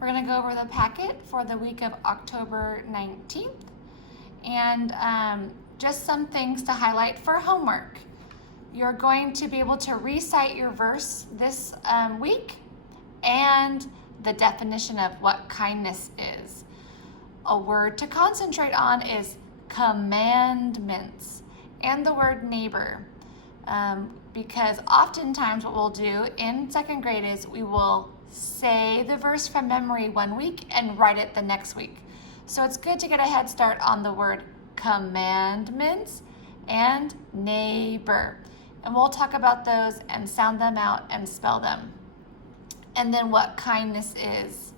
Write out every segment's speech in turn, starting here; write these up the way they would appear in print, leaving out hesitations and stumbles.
We're going to go over the packet for the week of October 19th and just some things to highlight for homework. You're going to be able to recite your verse this week and the definition of what kindness is. A word to concentrate on is commandments and the word neighbor. Because oftentimes what we'll do in second grade is we will say the verse from memory one week and write it the next week. So it's good to get a head start on the word commandments and neighbor. And we'll talk about those and sound them out and spell them. And then what kindness is.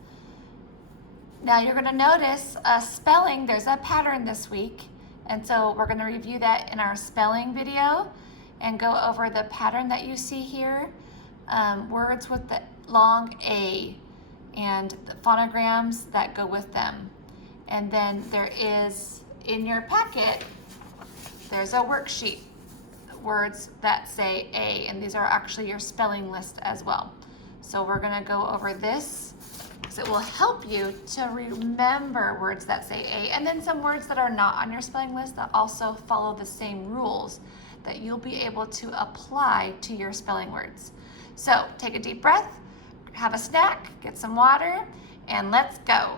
Now you're going to notice spelling, there's a pattern this week. And so we're going to review that in our spelling video and go over the pattern that you see here. Words with the long A and the phonograms that go with them. And then there is, in your packet, there's a worksheet, words that say A, and these are actually your spelling list as well. So we're gonna go over this because it will help you to remember words that say A, and then some words that are not on your spelling list that also follow the same rules that you'll be able to apply to your spelling words. So take a deep breath, have a snack, get some water, and let's go.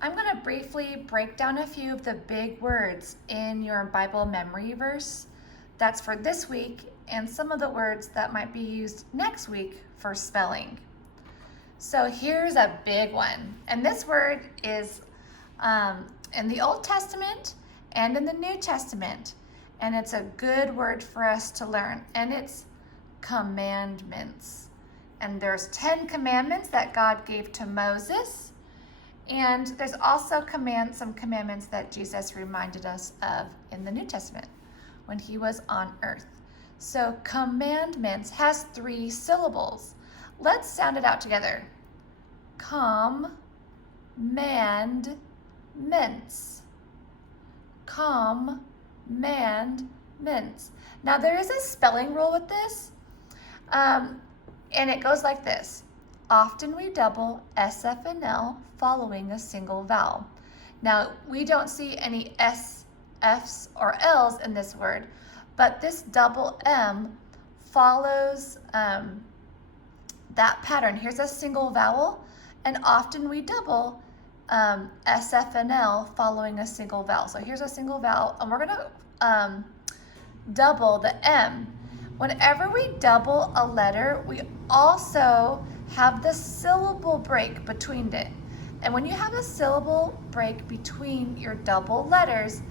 I'm going to briefly break down a few of the big words in your Bible memory verse. That's for this week, and some of the words that might be used next week for spelling. So here's a big one, and this word is in the Old Testament and in the New Testament. And it's a good word for us to learn, and it's commandments. And there's 10 commandments that God gave to Moses, and there's also some commandments that Jesus reminded us of in the New Testament when he was on earth. So commandments has 3 syllables. Let's sound it out together. Commandments. Commandments. Now there is a spelling rule with this, and it goes like this. Often we double SF and L following a single vowel. Now we don't see any S, Fs, or Ls in this word, but this double M follows that pattern. Here's a single vowel, and often we double SF and L following a single vowel. So here's a single vowel, and we're going to double the M. Whenever we double a letter, we also have the syllable break between it. And when you have a syllable break between your double letters,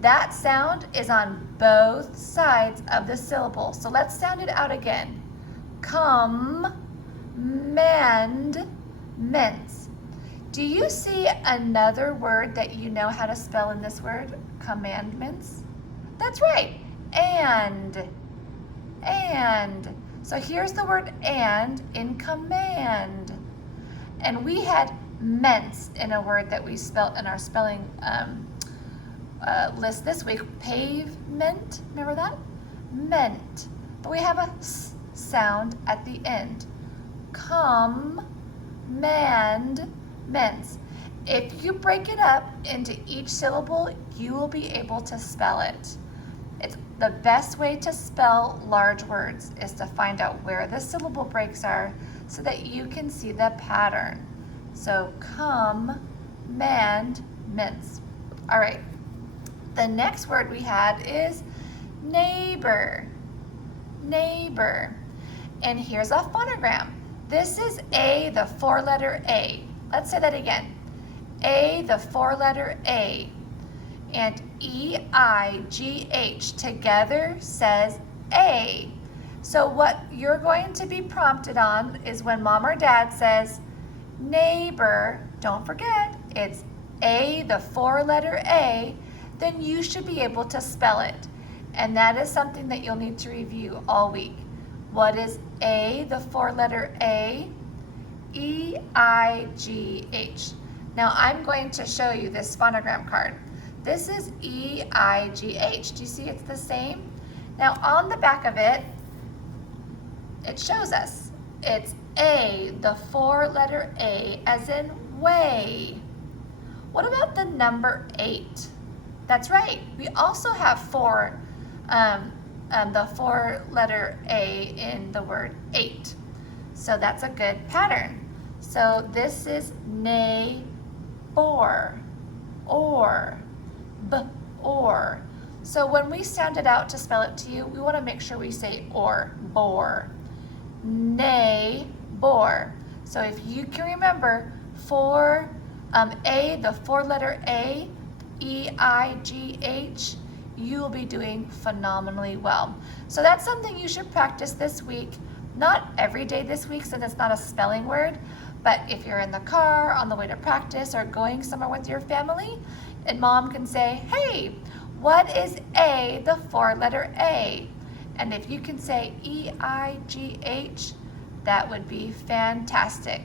that sound is on both sides of the syllable. So let's sound it out again. Commandments. Do you see another word that you know how to spell in this word? Commandments? That's right. And. So here's the word and in command. And we had ments in a word that we spelled in our spelling list this week. Pavement, remember that? Meant. But we have a s sound at the end. Commandments. If you break it up into each syllable, you will be able to spell it. It's the best way to spell large words is to find out where the syllable breaks are so that you can see the pattern. So commandments. All right. The next word we had is neighbor. Neighbor. And here's a phonogram. This is A, the 4-letter A. Let's say that again. A, the 4-letter A. And E-I-G-H together says A. So what you're going to be prompted on is when mom or dad says neighbor, don't forget, it's A, the 4-letter A, then you should be able to spell it. And that is something that you'll need to review all week. What is A, the 4-letter A? E-I-G-H. Now I'm going to show you this phonogram card. This is E-I-G-H. Do you see it's the same? Now on the back of it, it shows us it's A, the 4-letter A, as in way. What about the number 8? That's right, we also have the 4-letter A in the word 8. So that's a good pattern. So this is neighbor, or, or. So when we sound it out to spell it to you, we want to make sure we say or, bore. Neighbor. So if you can remember, A, the 4-letter A, E-I-G-H, you will be doing phenomenally well. So that's something you should practice this week. Not every day this week, since it's not a spelling word, but if you're in the car, on the way to practice, or going somewhere with your family, and mom can say, hey, what is A, the 4-letter A? And if you can say E-I-G-H, that would be fantastic.